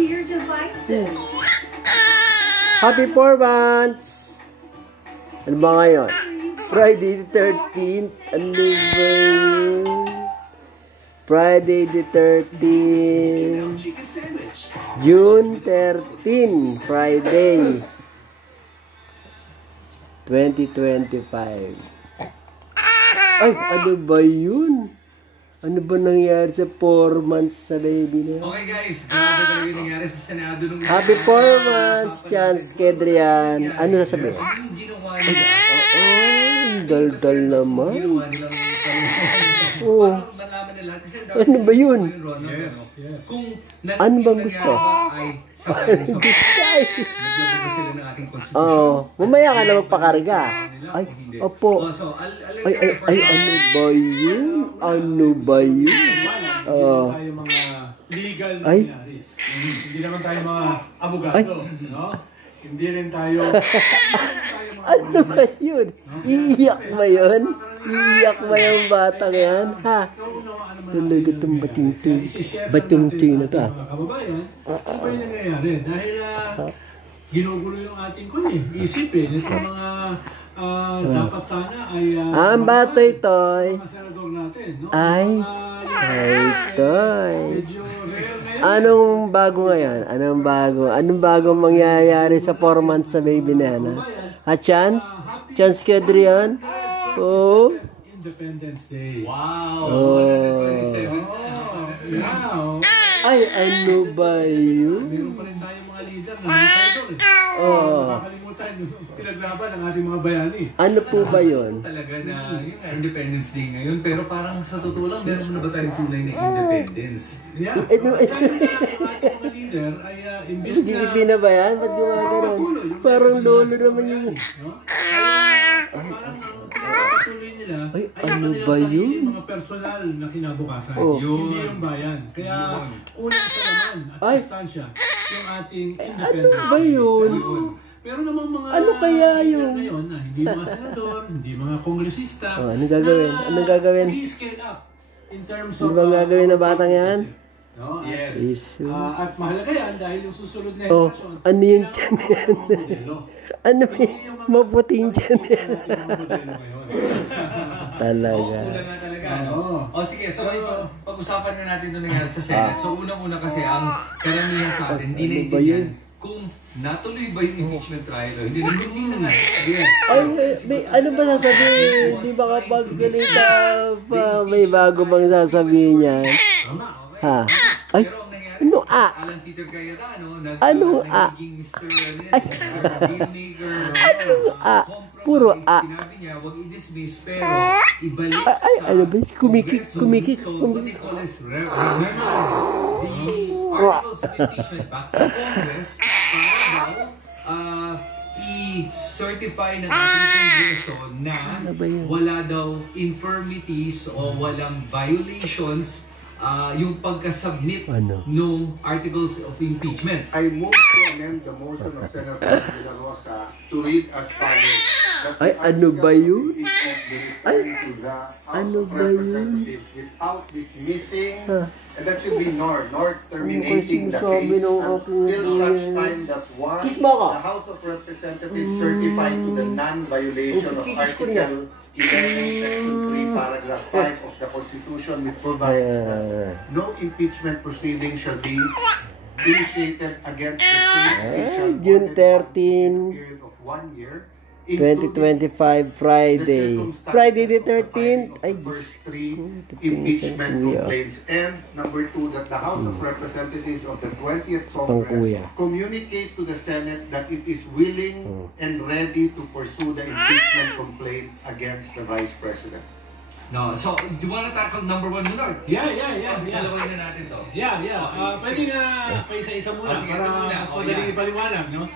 to your devices. Happy 4 months! Ano ba ngayon? Friday the 13th. Ano ba yun? Friday the 13th. June 13, Friday. 2025. Ay, ano ba yun? Ano ba nangyari sa 4 months sa baby na yun? Okay guys, grabe talaga yung nangyari sa Senado nung... Happy 4 months, Chance Kedrian. Ano na sabi? Dal-dal naman. Oo. Ano ba yun? Ano bang gusto? Oo. Mamaya ka na magpakarga. Ay, opo. Ay, ano ba yun? Ano ba yun? Legal na minaris. Hindi naman tayo mga abogado, no? Hindi rin tayo... Ano ba yun? Iiyak ba yun? Iiyak ba yung batang yan? Ha? Tuloy ko itong bating-ting na ito. Mga kababayan, ano ba yung nangyayari? Dahil ginugulo yung ating isip nito mga dapat sana ay... Ang batoy-toy. Mga senador natin, no? Ay, toy. Anong bago ngayon? Anong bago? Anong bago mangyayari sa 4 months sa baby na yan? Ha, Chance? Chance Kedrian? Oo. Independence Day. Wow! Oh. 127 Wow! Ay, ano ba yun? Meron pa rin tayong mga leader na mga senador. Nakakalimutan yung pinaglaban ng ating mga bayani. Ano po ba yun? Talaga na yun nga, Independence Day ngayon. Pero parang sa totoo lang, meron mo na ba tayong tunay na independence? Yeah. Dahil na yung ating mga leader ay imbis na... Hindi na ba yan? Ba't gumagano'n? Parang lolo naman yun. Parang patuloy nila ay ano ba yun? Mga personal na kinabukasan. Oh. Hindi yung bayan. Kaya unang salaman at sustansya yung ating independence. Ano ba yun? Pero namang mga ano kaya yun? Ngayon na hindi mga senador, hindi mga kongresista. Anong gagawin? Anong gagawin? Scale up in terms of... Ano bang gagawin na batang yan? No? Yes. At mahalaga yan dahil yung susunod na eleksyon. Ano yung tiyan yan? Ano yung maputing tiyan yan? Talaga. Kulang nga talaga, ano? O sige, so pag-usapan na natin ito nangyari sa Senate. So unang-una kasi ang karamihan sa atin, hindi naiintindihan kung natuloy ba yung impeachment trial o hindi. Hindi na nga. Ay, ano ba sasabihin? Di ba kapag ganita pa, may bago bang sasabihin yan? Ha? Ay, ano Ano Puro Sinabi niya, huwag i-dismiss, pero ibalik ay, ano ba? Kumikik. So, what they call is the articles of impeachment back to Congress para daw i-certify ng ating Kongreso na wala daw infirmities o walang violations yung pagka-submit nung articles of impeachment. I move to amend the motion of Senator De La Rosa to read as follows. Ay, ano ba yun? Ay, ano ba yun? Without dismissing, and that should be nor terminating the case until such time that one, the House of Representatives certified to the non-violation of Article 11, Section 3, Paragraph 5 of the Constitution, which provides that no impeachment proceeding shall be initiated against the state June 13, period of 1 year, 2025, Friday. Friday the 13th. Ay, Diyos ko. Impeachment complaints. And number 2, that the House of Representatives of the 20th Congress communicate to the Senate that it is willing and ready to pursue the impeachment complaint against the Vice President. No, so, do you want to tackle number 1 muna? Yeah. Dalawin na natin to. Yeah. Pwede nga paisa-isa muna para mas madaling ipaliwanag, no?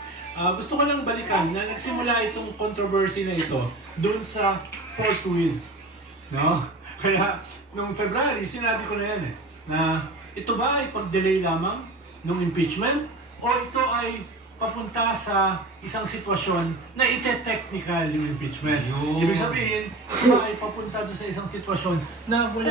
Gusto ko lang balikan na nagsimula itong controversy na ito doon sa fourth wheel. No? Kaya, noong February, sinabi ko na yan na ito ba ay pag-delay lamang ng impeachment o ito ay papunta sa isang sitwasyon na ite-technical yung impeachment. Ibig sabihin, ito ba ay papunta doon sa isang sitwasyon na mula